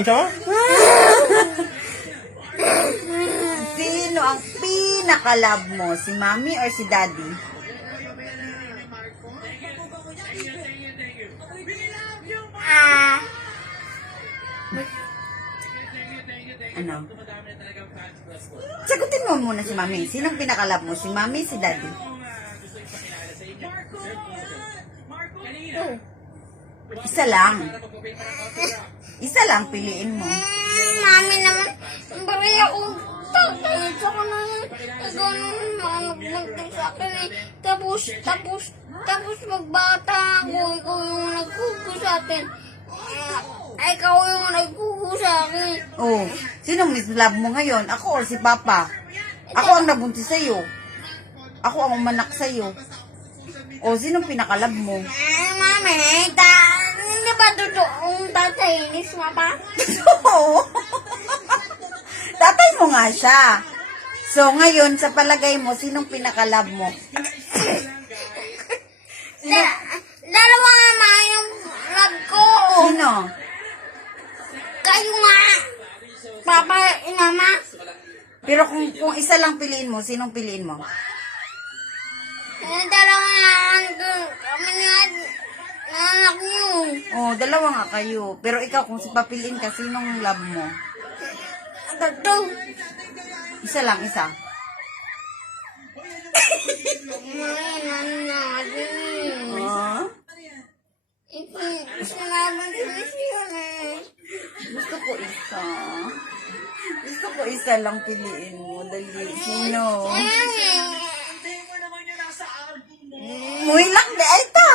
siya? Sino ang pinaka-love mo? Si mommy or si daddy? Ano? Sagutin mo muna si mami. Sinong pinaka-love mo? Si mami, si daddy? Isa lang. Isa lang, piliin mo. Mami naman, bari ako tatay. Tsaka na magtag sa akin eh. Tapos magbata ako. Ikaw yung nagkuko sa atin. Ikaw yung nagkuko sa akin. Oh, sinong miss love mo ngayon? Ako or si papa? Ako ang nabuntis sa'yo. Ako ang umanak sa'yo. O, sinong pinaka-love mo? Mami, hindi ba totoong tatay ni papa? Oo. Tatay mo nga siya. So, ngayon, sa palagay mo, sinong pinaka-love mo? Dalawa nga yung love ko. Sino? Kayo nga. Papa, mama. Pero kung isa lang piliin mo, sinong piliin mo? Dalawa nga. Kami nga. Anak niyo. Oh, dalawa nga kayo. Pero ikaw, kung papiliin ka, sinong love mo? Ito. Isa lang, isa. Oh, gusto ko isa. Gusto ko isa lang piliin mo. Dali, sino? Muy lang, ito.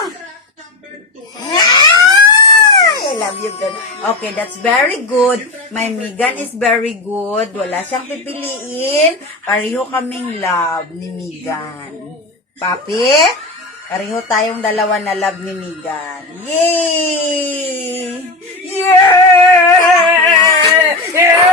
I love you, good. Okay, that's very good. My Megan is very good. Wala siyang pipiliin. Pareho kaming love ni Megan. Papi, pareho tayong dalawa na love ni Megan. Yay! Yeah! Yeah!